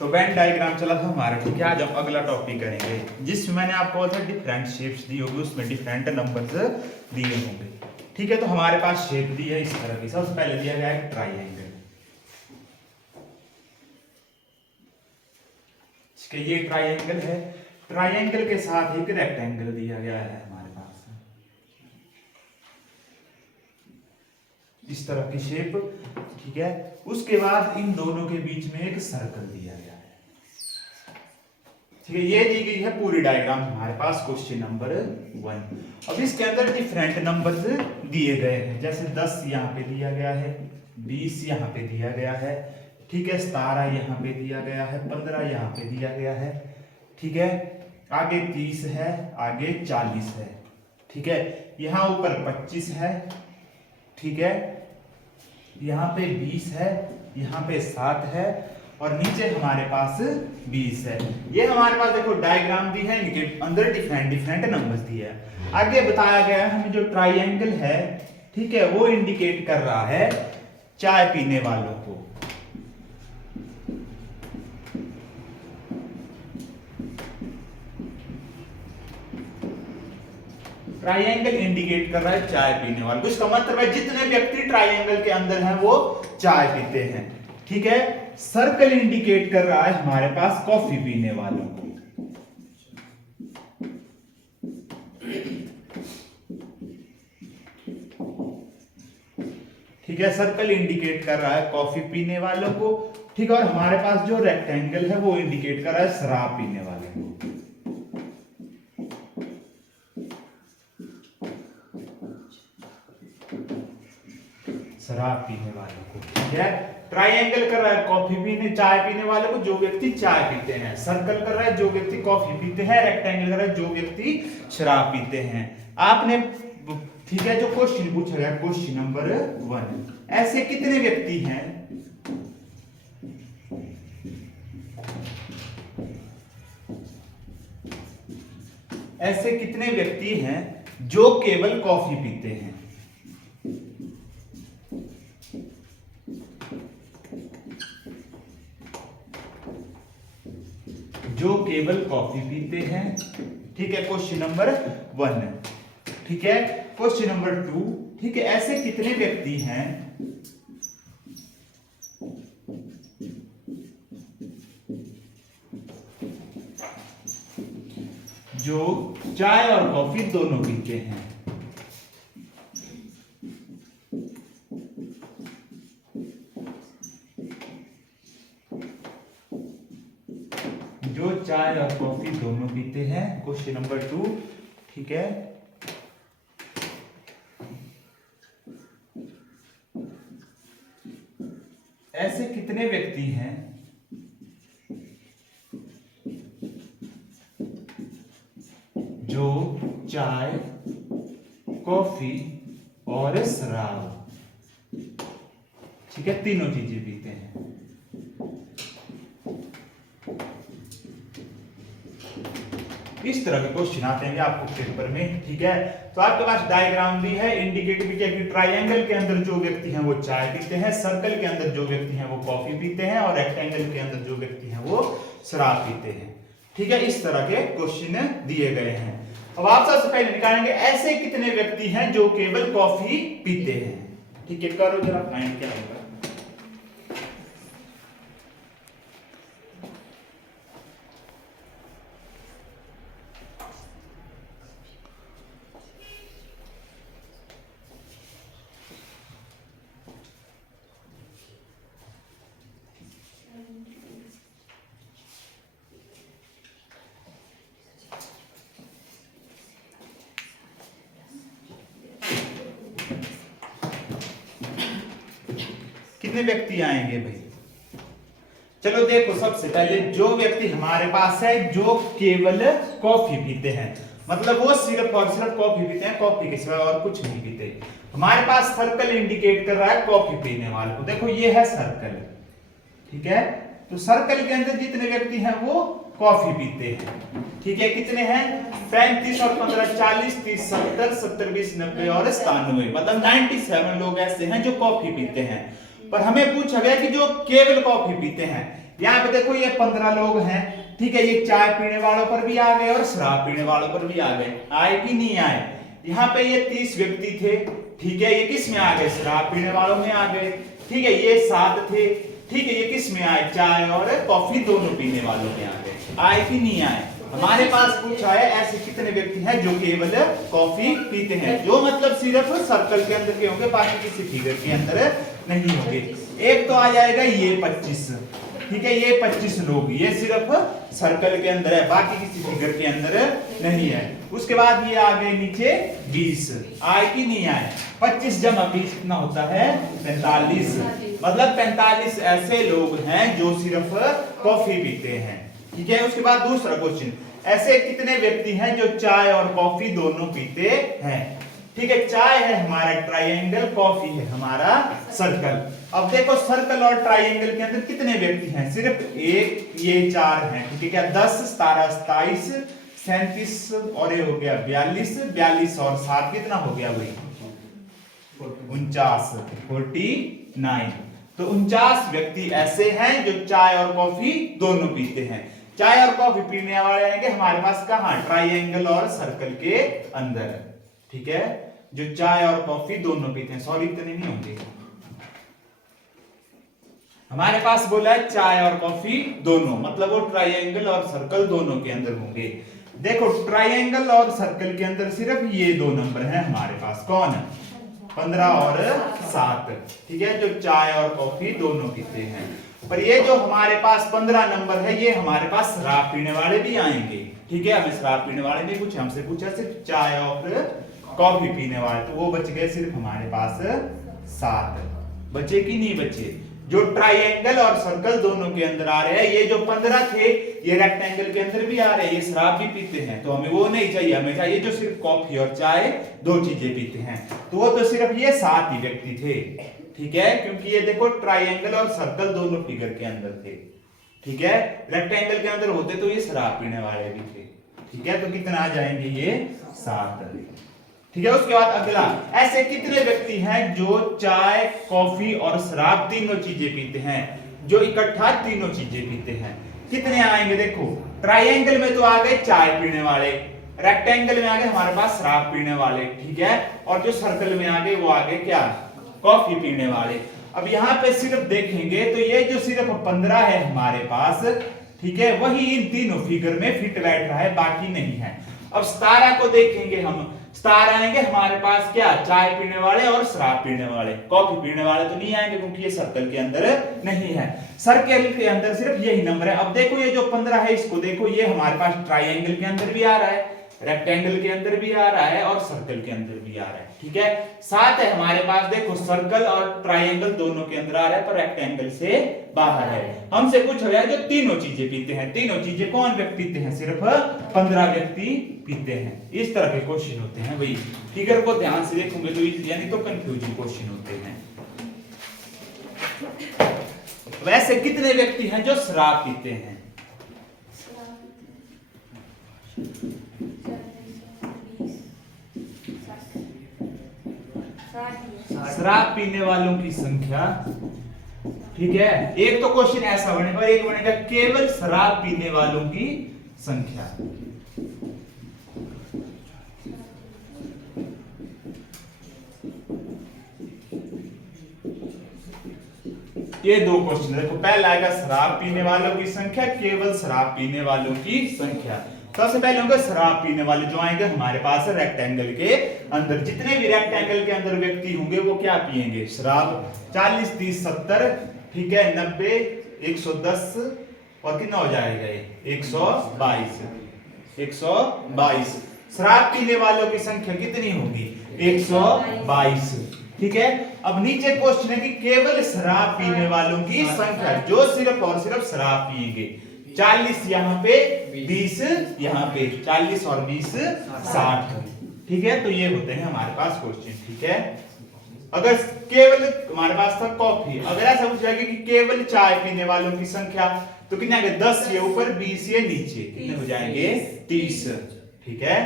तो Venn diagram चला था हमारा, ठीक है। आज हम अगला टॉपिक करेंगे जिसमें मैंने आपको बोला था डिफरेंट शेप्स दी होगी, उसमें डिफरेंट नंबर्स दिए होंगे, ठीक है। तो हमारे पास शेप दी है इस तरह की। सबसे पहले दिया गया है ट्राइएंगल, ठीक है, ये ट्राइएंगल है। ट्राइएंगल के साथ एक रेक्टेंगल दिया गया है हमारे पास, इस तरह की शेप, ठीक है। उसके बाद इन दोनों के बीच में एक सर्कल दिया गया है, ठीक है। ये दी गई है पूरी डायग्राम हमारे पास क्वेश्चन नंबर 1। अब इसके अंदर डिफरेंट नंबर्स दिए गए हैं, जैसे 10 यहाँ पे दिया गया है, 20 यहाँ पे दिया गया है, ठीक है, 17 यहाँ पे दिया गया है, 15 यहाँ पे दिया गया है, ठीक है। आगे 30 है, आगे 40 है, ठीक है। यहाँ ऊपर 25 है, ठीक है, यहाँ पे 20 है, यहाँ पे 7 है और नीचे हमारे पास 20 है। ये हमारे पास देखो डायग्राम दी है, इनके अंदर डिफरेंट डिफरेंट नंबर्स दिए हैं। आगे बताया गया है हमें जो ट्राइएंगल है, ठीक है, वो इंडिकेट कर रहा है चाय पीने वालों को। ट्राइएंगल इंडिकेट कर रहा है चाय पीने वालों को। इसका मतलब है जितने व्यक्ति ट्राइएंगल के अंदर हैं वो चाय पीते हैं, ठीक है। सर्कल इंडिकेट कर रहा है हमारे पास कॉफी पीने वालों को, ठीक है। सर्कल इंडिकेट कर रहा है कॉफी पीने वालों को, ठीक है। और हमारे पास जो रेक्टेंगल है वो इंडिकेट कर रहा है शराब पीने वालों को, शराब पीने वालों को, ठीक है। ट्राइएंगल कर रहा है कॉफी पीने चाय पीने वालों को, जो व्यक्ति चाय पीते हैं। सर्कल कर रहा है जो व्यक्ति कॉफी पीते हैं। रेक्टेंगल कर रहा है जो व्यक्ति शराब पीते हैं। आपने, ठीक है, जो क्वेश्चन पूछा गया क्वेश्चन नंबर 1, ऐसे कितने व्यक्ति हैं, ऐसे कितने व्यक्ति हैं जो केवल कॉफी पीते हैं। जो केवल कॉफी पीते हैं, ठीक है, क्वेश्चन नंबर 1, ठीक है। क्वेश्चन नंबर 2, ठीक है, ऐसे कितने व्यक्ति हैं जो चाय और कॉफी दोनों पीते हैं। जो चाय और कॉफी दोनों पीते हैं, क्वेश्चन नंबर 2, ठीक है। ऐसे कितने व्यक्ति हैं जो चाय, कॉफी और शराब, ठीक है, तीनों चीजें पीते हैं। इस तरह के क्वेश्चन आते हैं आपको पेपर में, ठीक है। तो आपके पास डायग्राम भी है, इंडिकेट भी किया कि ट्राइएंगल के अंदर जो व्यक्ति हैं वो चाय पीते हैं, सर्कल के अंदर जो व्यक्ति हैं वो कॉफी पीते हैं और रेक्टेंगल के अंदर जो व्यक्ति हैं वो शराब पीते हैं, ठीक है। इस तरह के क्वेश्चन दिए गए हैं। अब आप सबसे पहले निकालेंगे ऐसे कितने व्यक्ति हैं जो केवल कॉफी पीते हैं, ठीक है। करो जरा फाइंड क्या होगा। कितने व्यक्ति आएंगे भाई? चलो देखो, सबसे पहले जो व्यक्ति हमारे पास है जो केवल कॉफी पीते हैं, मतलब वो सिर्फ और सिर्फ कॉफी पीते हैं, कॉफी के सिवा और कुछ नहीं पीते। हमारे पास सर्कल इंडिकेट कर रहा है कॉफी पीने वाले को। देखो ये है सर्कल, ठीक है। तो सर्कल के अंदर जितने व्यक्ति हैं वो कॉफी पीते हैं, ठीक है। कितने हैं? 35 और 15 40 30 70 70 20 90 और 97, मतलब 97 लोग ऐसे हैं जो कॉफी पीते हैं। पर हमें पूछा गया कि जो केवल कॉफी पीते हैं, यहाँ पे देखो ये 15 लोग हैं, ठीक है, ये चाय पीने वालों पर भी आ गए और शराब पीने वालों पर भी आ गए, आए कि नहीं आए। यहाँ पे ये 30 व्यक्ति थे, ठीक है, ये किस में आ गए, शराब पीने वालों में आ गए, ठीक है, ये 7 थे, ठीक है, ये किस में आए, चाय और कॉफी दोनों पीने वालों में आ गए, आए कि नहीं आए। हमारे पास पूछा है ऐसे कितने व्यक्ति हैं जो केवल कॉफी पीते हैं, जो मतलब सिर्फ सर्कल के अंदर के होंगे, बाकी किसी फिगर के अंदर नहीं होंगे। एक तो आ जाएगा ये 25, ठीक है, ये 25 लोग, ये सिर्फ सर्कल के अंदर है, बाकी किसी फिगर के अंदर नहीं है। उसके बाद ये आ गए नीचे 20, आए कि नहीं आए। 25 जमा 20 कितना होता है, 45, मतलब 45 ऐसे लोग हैं जो सिर्फ कॉफी पीते हैं, ठीक है। उसके बाद दूसरा क्वेश्चन, ऐसे कितने व्यक्ति हैं जो चाय और कॉफी दोनों पीते हैं, ठीक है। चाय है हमारा ट्रायंगल, कॉफी है हमारा सर्कल। अब देखो सर्कल और ट्रायंगल के अंदर कितने व्यक्ति हैं, सिर्फ एक, ये 4 हैं, ठीक है, क्या 10 17 27 37 और ये हो गया 42, 42 और 7 कितना हो गया भाई, 49, 49। तो 49 व्यक्ति ऐसे हैं जो चाय और कॉफी दोनों पीते हैं। चाय और कॉफी पीने वाले आएंगे हमारे पास कहां, ट्रायंगल और सर्कल के अंदर, ठीक है, जो चाय और कॉफी दोनों पीते हैं। सॉरी इतने नहीं होंगे, हमारे पास बोला है चाय और कॉफी दोनों, मतलब वो ट्रायंगल और सर्कल दोनों के अंदर होंगे। देखो ट्रायंगल और सर्कल के अंदर सिर्फ ये 2 नंबर हैं हमारे पास, कौन, 15 और 7, ठीक है, जो चाय और कॉफी दोनों पीते हैं। पर ये जो हमारे पास 15 नंबर है, ये हमारे पास शराब पीने वाले भी आएंगे, ठीक है, हमें शराब पीने वाले नहीं पूछे, हमसे पूछा सिर्फ चाय और कॉफी पीने वाले, तो वो बच गए सिर्फ हमारे पास 7, बचे कि नहीं बचे। जो ट्रायंगल और सर्कल दोनों के अंदर आ रहे हैं, ये जो 15 थे ये रेक्टेंगल के अंदर भी आ रहे हैं, ये शराब भी पीते हैं, तो हमें वो नहीं चाहिए, हमें चाहिए जो सिर्फ कॉफी और चाय 2 चीजें पीते हैं। तो वो तो सिर्फ ये 7 ही व्यक्ति थे, ठीक है, क्योंकि ये देखो ट्रायंगल और सर्कल दोनों फिगर के अंदर थे, ठीक है, रेक्टेंगल के अंदर होते तो ये शराब पीने वाले भी थे, ठीक है, तो कितना आ जाएंगे ये 7, ठीक है। उसके बाद अगला, ऐसे कितने व्यक्ति हैं जो चाय कॉफी और शराब तीनों चीजें पीते हैं, जो इकट्ठा तीनों चीजें पीते हैं, कितने आएंगे। देखो ट्रायंगल में तो आ गए चाय पीने वाले, रेक्टेंगल में आ गए हमारे पास शराब पीने वाले, ठीक है, और जो सर्कल में आ गए वो आ गए क्या, कॉफी पीने वाले। अब यहाँ पे सिर्फ देखेंगे तो ये जो सिर्फ 15 है हमारे पास, ठीक है, वही इन तीनों फिगर में फिट बैठ रहा है, बाकी नहीं है। अब 17 को देखेंगे हम, 17 आएंगे हमारे पास क्या, चाय पीने वाले और शराब पीने वाले, कॉफी पीने वाले तो नहीं आएंगे क्योंकि ये सर्कल के अंदर नहीं है, सर्कल के अंदर सिर्फ यही नंबर है। अब देखो ये जो 15 है, इसको देखो, ये हमारे पास ट्रायंगल के अंदर भी आ रहा है, रेक्टेंगल के अंदर भी आ रहा है और सर्कल के अंदर भी आ रहा है, ठीक है। 7 है हमारे पास, देखो सर्कल और ट्रायंगल दोनों के अंदर आ रहा है पर रेक्टेंगल से बाहर है। हमसे कुछ हो गया जो तीनों चीजें पीते हैं, तीनों चीजें कौन व्यक्ति पीते हैं, सिर्फ 15 व्यक्ति पीते हैं। इस तरह के क्वेश्चन होते हैं भाई, फिगर को ध्यान से देखोगे तो इजी, यानी तो कंफ्यूजिंग क्वेश्चन होते हैं। वैसे कितने व्यक्ति हैं जो शराब पीते हैं, शराब पीने वालों की संख्या, ठीक है। एक तो क्वेश्चन ऐसा बनेगा, एक बनेगा केवल शराब पीने वालों की संख्या, ये 2 क्वेश्चन। देखो पहला आएगा शराब पीने वालों की संख्या, केवल शराब पीने वालों की संख्या। सबसे पहले होंगे शराब पीने वाले, जो आएंगे हमारे पास रेक्टेंगल के अंदर, जितने भी रेक्टेंगल के अंदर व्यक्ति होंगे वो क्या पिएंगे, शराब। 40 30 70, ठीक है, 90 110 और कितना हो जाएगा ये 122, 122। शराब पीने वालों की संख्या कितनी होगी, 122, ठीक है। अब नीचे क्वेश्चन है कि केवल शराब पीने वालों की संख्या, जो सिर्फ और सिर्फ शराब पिएंगे। 40 यहाँ पे, 20 यहाँ पे, 40 और 20 60, ठीक है। तो ये होते हैं हमारे पास क्वेश्चन, ठीक है। अगर केवल हमारे पास था कॉफी, अगर ऐसा पूछ जाएगा कि केवल चाय पीने वालों की संख्या, तो कितने आएंगे, 10 ये ऊपर 20 ये नीचे, कितने हो जाएंगे 30, ठीक है,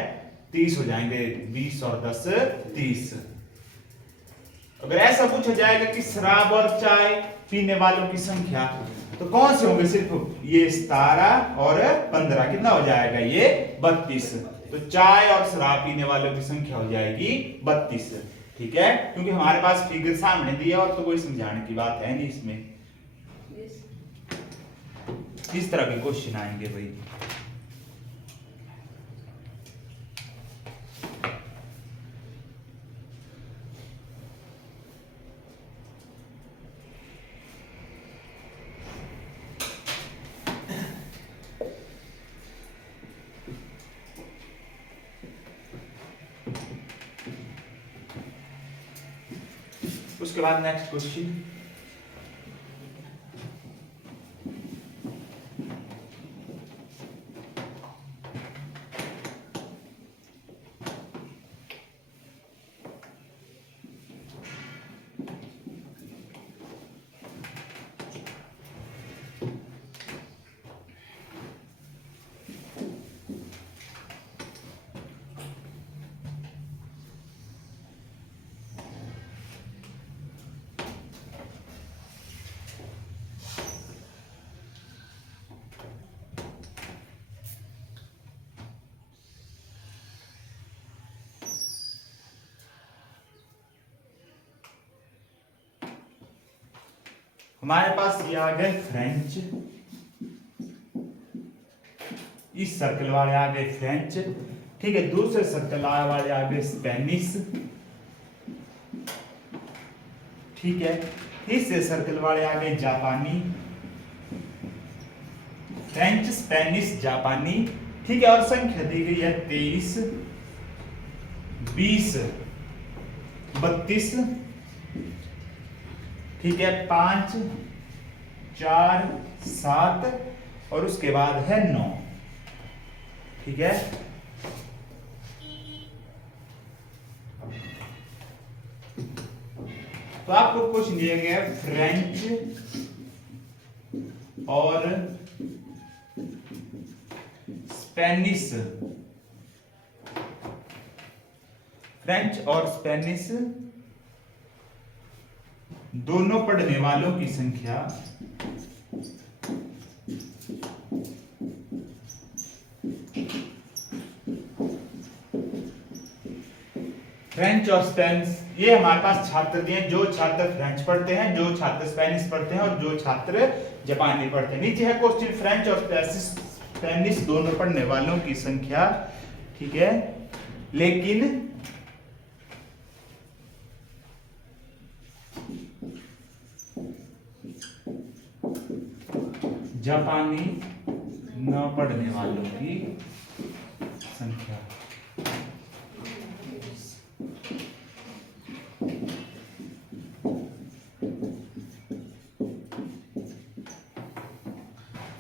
30 हो जाएंगे, 20 और 10 30। अगर ऐसा पूछा जाएगा कि शराब और चाय पीने वालों की संख्या, तो कौन से होंगे? सिर्फ ये 17 और 15, कितना हो जाएगा? ये 32। तो चाय और शराब पीने वालों की संख्या हो जाएगी 32। ठीक है, क्योंकि हमारे पास फिगर सामने दिया और तो कोई समझाने की बात है नहीं इसमें। इस तरह के क्वेश्चन आएंगे भाई। उसके बाद नेक्स्ट क्वेश्चन, हमारे पास ये आ गए फ्रेंच, इस सर्कल वाले आ गए फ्रेंच। ठीक है, दूसरे सर्कल वाले आ गए स्पेनिश। ठीक है, तीसरे सर्कल वाले आ गए जापानी। फ्रेंच, स्पेनिश, जापानी। ठीक है, और संख्या दी गई है 23, 20, 32। ठीक है, 5, 4, 7 और उसके बाद है 9। ठीक है, तो आपको क्वेश्चन दिया गया है फ्रेंच और स्पेनिश। फ्रेंच और स्पेनिश दोनों पढ़ने वालों की संख्या फ्रेंच और स्पेनिश, ये हमारे पास छात्र दिए, जो छात्र फ्रेंच पढ़ते हैं, जो छात्र स्पेनिश पढ़ते हैं और जो छात्र जापानी पढ़ते हैं। नीचे है क्वेश्चन, फ्रेंच और स्पेनिश दोनों पढ़ने वालों की संख्या। ठीक है, लेकिन जापानी न पढ़ने वालों की संख्या।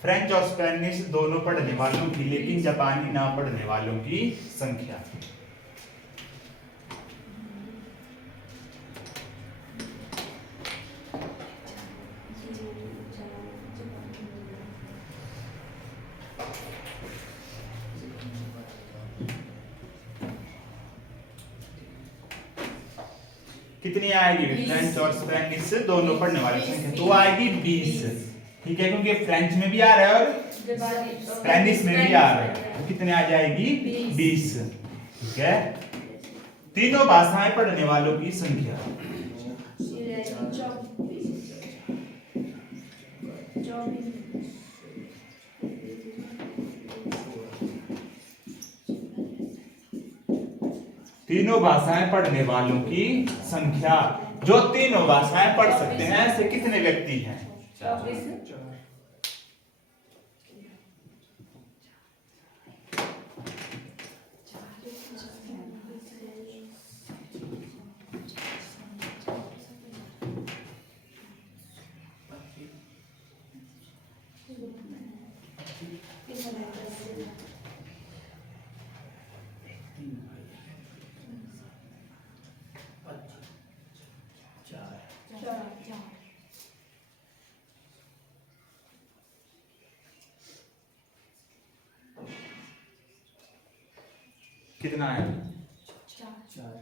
फ्रेंच और स्पेनिश दोनों पढ़ने वालों की, लेकिन जापानी ना पढ़ने वालों की संख्या। कितनी आएगी? फ्रेंच और स्पेनिश दोनों पढ़ने वाली संख्या तो आएगी 20। ठीक है, क्योंकि फ्रेंच में भी आ रहा है और स्पेनिश में भी आ रहा है, तो कितने आ जाएगी? 20। ठीक है, तीनों भाषाएं पढ़ने वालों की संख्या। तीनों भाषाएं पढ़ने वालों की संख्या। जो तीनों भाषाएं पढ़ सकते हैं ऐसे कितने व्यक्ति हैं? 24। कितना है? 4।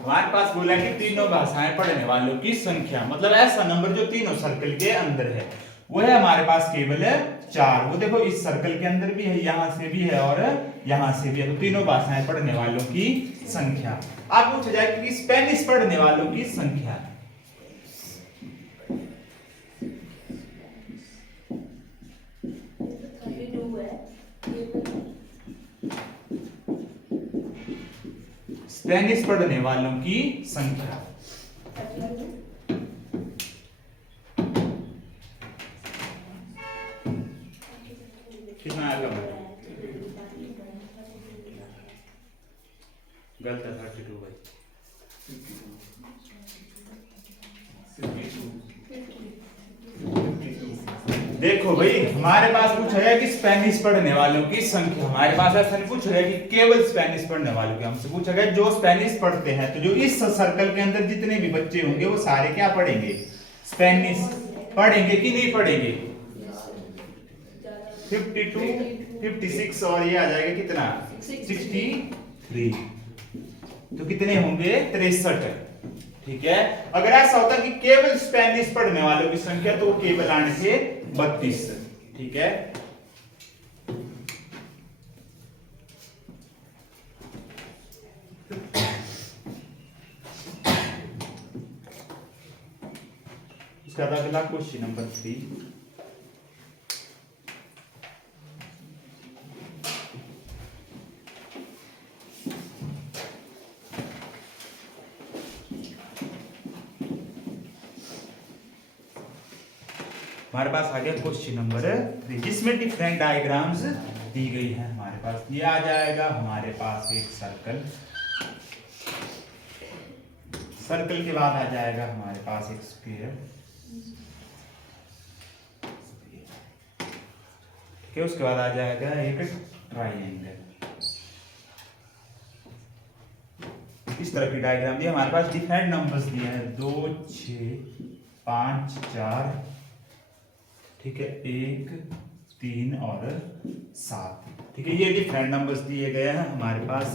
हमारे पास बोला कि तीनों भाषाएं पढ़ने वालों की संख्या, मतलब ऐसा नंबर जो तीनों सर्कल के अंदर है, वो है हमारे पास केवल 4। वो देखो इस सर्कल के अंदर भी है, यहां से भी है और यहां से भी है, तो तीनों भाषाएं पढ़ने वालों की संख्या। आप पूछा जाए कि स्पेनिश पढ़ने वालों की संख्या। स्पेनिश पढ़ने वालों की संख्या कितना आएगा? गलत है, 32 भाई। देखो भाई, हमारे पास पूछा है कि स्पेनिश पढ़ने वालों की संख्या। हमारे पास ऐसा नहीं पूछा है कि केवल स्पेनिश पढ़ने वालों की, हमसे पूछा गया जो स्पेनिश पढ़ते हैं। तो जो इस सर्कल के अंदर जितने भी बच्चे होंगे वो सारे क्या पढ़ेंगे? स्पेनिश पढ़ेंगे कि नहीं पढ़ेंगे? 52, 56 और ये आ जाएगा कितना? 63। तो कितने होंगे? 63। ठीक है। अगर ऐसा होता कि केवल स्पेनिश पढ़ने वालों की संख्या, तो वो केवल आने थे 32। ठीक है। उसका अगला क्वेश्चन नंबर 3। हमारे पास आ गया क्वेश्चन नंबर 3, जिसमें डिफरेंट डायग्राम्स दी गई है। हमारे पास ये आ जाएगा हमारे पास एक सर्कल, सर्कल के बाद आ जाएगा हमारे पास एक स्फीयर, ठीक है। उसके बाद आ जाएगा एक ट्राइएंगल। इस तरह की डायग्राम दी। हमारे पास डिफरेंट नंबर्स दिए हैं, 2, 6, 5, 4, ठीक है, 1, 3 और 7। ठीक है, ये डिफरेंट नंबर्स दिए गए हैं हमारे पास।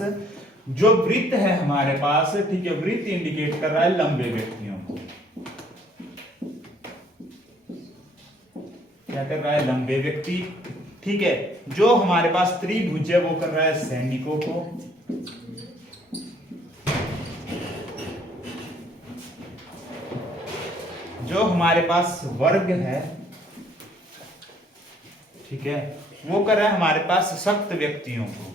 जो वृत्त है हमारे पास, ठीक है, वृत्त इंडिकेट कर रहा है लंबे व्यक्तियों को। क्या कर रहा है? लंबे व्यक्ति। ठीक है। जो हमारे पास त्रिभुज है वो कर रहा है सैनिकों को। जो हमारे पास वर्ग है, ठीक है, वो कर रहा है हमारे पास सशक्त व्यक्तियों को।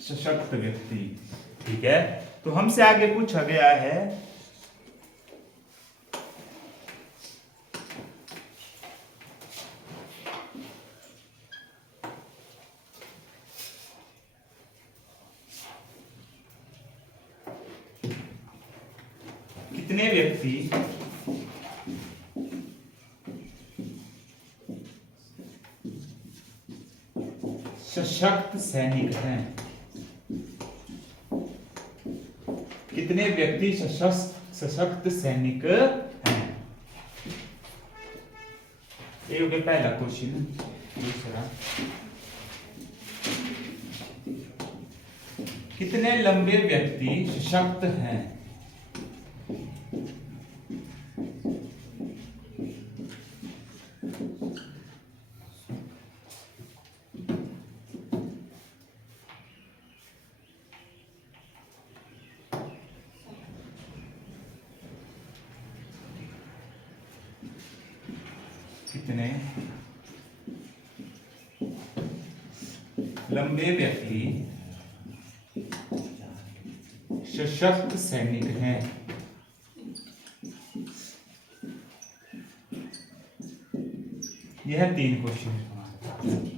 सशक्त व्यक्ति। ठीक है। तो हमसे आगे पूछा गया है कितने व्यक्ति सशक्त सैनिक हैं? कितने व्यक्ति सशक्त सैनिक हैं? ये हो गया पहला क्वेश्चन। दूसरा, कितने लंबे व्यक्ति सशक्त हैं? कितने लंबे व्यक्ति सशक्त सैनिक हैं? यह 3 क्वेश्चन है हमारे पास।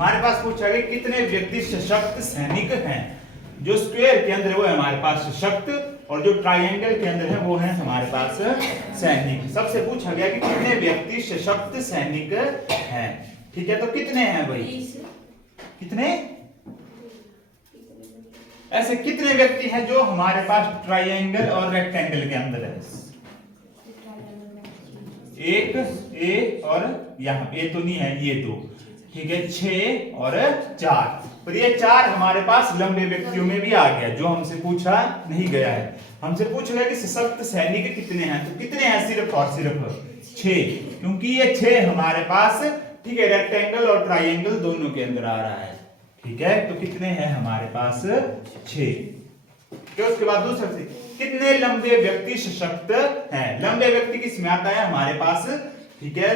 हमारे पास पूछा गया कितने व्यक्ति सशक्त सैनिक हैं। जो स्क्वायर के अंदर वो है हमारे पास सशक्त, और जो ट्रायंगल के अंदर है वो है हमारे पास सैनिक। सबसे पूछा गया कि कितने व्यक्ति सशक्त सैनिक हैं। ठीक है, तो कितने हैं भाई, कितने, ऐसे कितने व्यक्ति हैं जो हमारे पास ट्रायंगल और रेक्टेंगल के अंदर है। एक, ए और यहाँ ए तो नहीं है, ये दो, ठीक है, 6 और 4। पर ये 4 हमारे पास लंबे व्यक्तियों में भी आ गया, जो हमसे पूछा नहीं गया है। हमसे पूछा गया कि सशक्त सैनिक कितने हैं, तो कितने हैं, सिर्फ और सिर्फ 6, क्योंकि ये 6 हमारे पास, ठीक है, रेक्टेंगल और ट्रायंगल दोनों के अंदर आ रहा है। ठीक है, तो कितने हैं हमारे पास 6। तो उसके बाद दूसरा से कितने लंबे व्यक्ति सशक्त हैं। लंबे व्यक्ति किसमें आता है हमारे पास, ठीक है,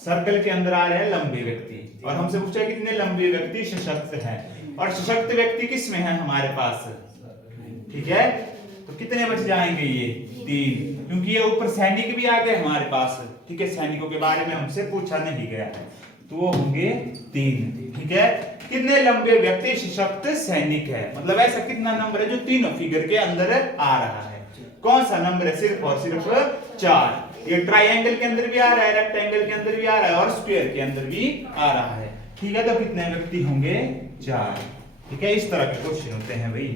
सर्कल के अंदर आ रहे हैं लंबे व्यक्ति, और हमसे पूछा कितने लंबे व्यक्ति सशक्त हैं, और सशक्त व्यक्ति किसमें है हमारे पास, ठीक है, तो कितने बच जाएंगे ये 3, क्योंकि ये ऊपर सैनिक भी आ गए हमारे पास। ठीक है, सैनिकों के बारे में हमसे पूछा नहीं गया है, तो वो होंगे 3। ठीक है, कितने लंबे व्यक्ति सशक्त सैनिक है, मतलब ऐसा कितना नंबर है जो तीनों फिगर के अंदर आ रहा है। कौन सा नंबर है, सिर्फ और सिर्फ 4। ये ट्रायंगल के अंदर भी आ रहा है, रेक्टेंगल के अंदर भी आ रहा है, और स्क्वायर के अंदर भी आ रहा है। ठीक है, तो कितने व्यक्ति होंगे, 4। ठीक है, इस तरह के क्वेश्चन होते हैं भाई।